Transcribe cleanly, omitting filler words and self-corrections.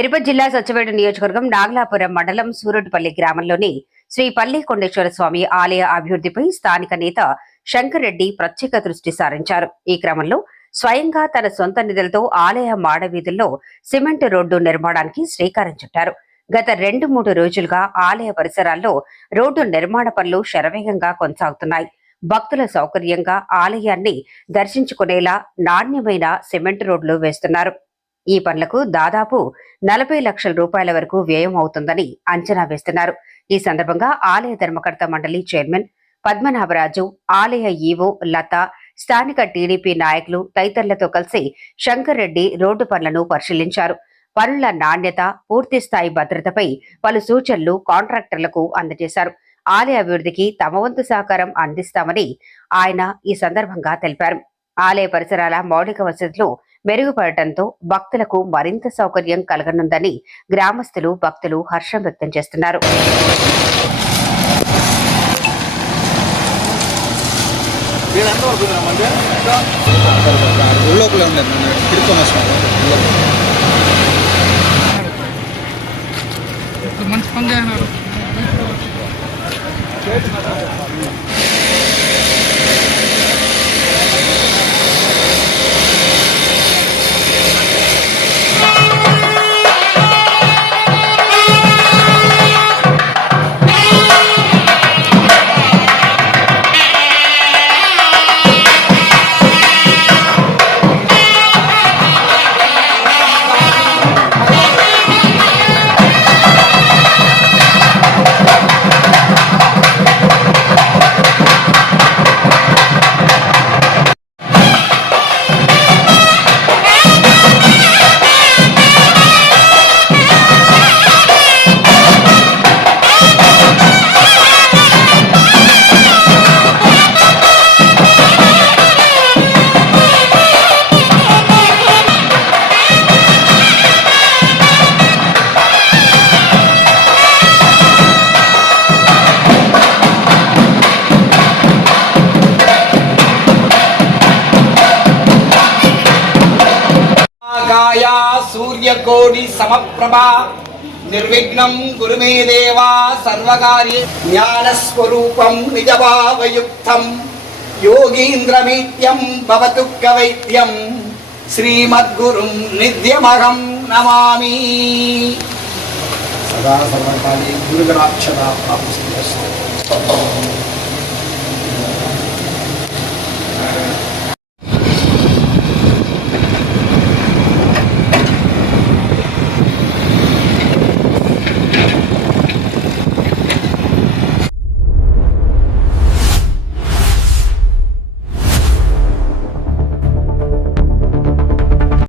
తిరుపతి జిల్లా సత్యవేడు నియోజకవర్గం నాగలాపురం మండలం సూరట్పల్లి గ్రామంలోని శ్రీ పల్లి కొండేశ్వర స్వామి ఆలయ అభివృద్ధిపై స్థానిక నేత శంకర్ రెడ్డి ప్రత్యేక దృష్టి సారించారు. ఈ క్రమంలో స్వయంగా తన సొంత నిధులతో ఆలయ మాడవీధుల్లో సిమెంట్ రోడ్డు నిర్మాణానికి శ్రీకారం చుట్టారు. గత 2-3 రోజులుగా ఆలయ పరిసరాల్లో రోడ్డు నిర్మాణ పనులు శరవేగంగా కొనసాగుతున్నాయి. భక్తుల సౌకర్యంగా ఆలయాన్ని దర్శించుకునేలా నాణ్యమైన సిమెంట్ రోడ్లు వేస్తున్నారు. ఈ పనులకు దాదాపు 40 లక్షల రూపాయల వరకు వ్యయం అవుతుందని అంచనా వేస్తున్నారు. ఈ సందర్భంగా ఆలయ ధర్మకర్త మండలి చైర్మన్ పద్మనాభరాజు, ఆలయ ఈవో లత, స్థానిక టీడీపీ నాయకులు తదితరులతో కలిసి శంకర్ రెడ్డి రోడ్డు పనులను పరిశీలించారు. పనుల నాణ్యత, పూర్తిస్థాయి భద్రతపై పలు సూచనలు కాంట్రాక్టర్లకు అందజేశారు. ఆలయ అభివృద్ధికి తమ వంతు సహకారం అందిస్తామని ఆయన ఈ సందర్భంగా తెలిపారు. ఆలయ పరిసరాల మౌలిక వసతులు మెరుగుపడటంతో భక్తులకు మరింత సౌకర్యం కలగనుందని గ్రామస్తులు, భక్తులు హర్షం వ్యక్తం చేస్తున్నారు. सूर्यकोटि समप्रभा निर्विघ्नं गुरु मे देवा सर्वकार्ये ज्ञानस्वरूपं निजभावयुक्तं योगीन्द्रमीत्यं भवतु कवैत्यं श्रीमद्गुरुं नित्यमहं नमामि। सदा सर्वकाले गुरुगणाक्षरा प्राप्तिस्तु।